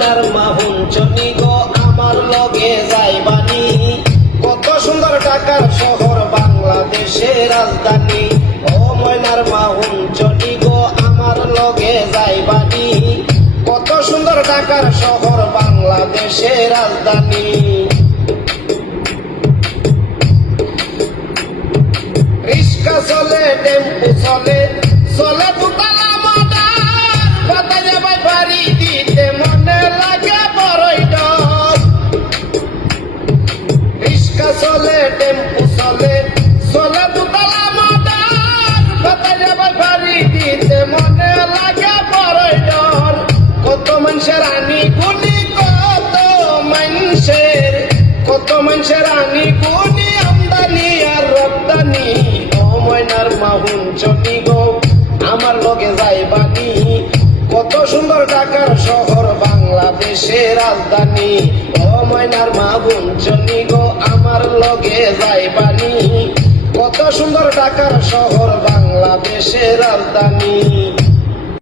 ময়নার মাহুন চনি গো আমার লগে যাইবানি কত সুন্দর ঢাকার শহর বাংলাদেশের রাজধানী ও ময়নার মাহুন চনি গো আমার লগে যাইবানি কত সুন্দর ঢাকার শহর বাংলাদেশের রাজধানী রিক্সা চলে টেম্পু চলে চলে দুতলা মোটর বাতাসে বাড়ি দিতে মনে লাগে বড়ই ডর রিক্সা চলে টেম্পু চলে চলে দুতলা মোটর বাতাসে বাড়ি দিতে মনে লাগে বড়ই ডর কত মানুষের আনি গুনি কত মানুষের আনি গুনি আমদানি আর রপ্তানি ও ময়নার মাহুন চনি গো আমার লগে যাইবানি কত সুন্দর ঢাকার শহর বাংলাদেশের রাজধানী ও ময়নার মাহুন চনি গো আমার লগে যাইবানি কত সুন্দর ঢাকার শহর বাংলাদেশের রাজধানী।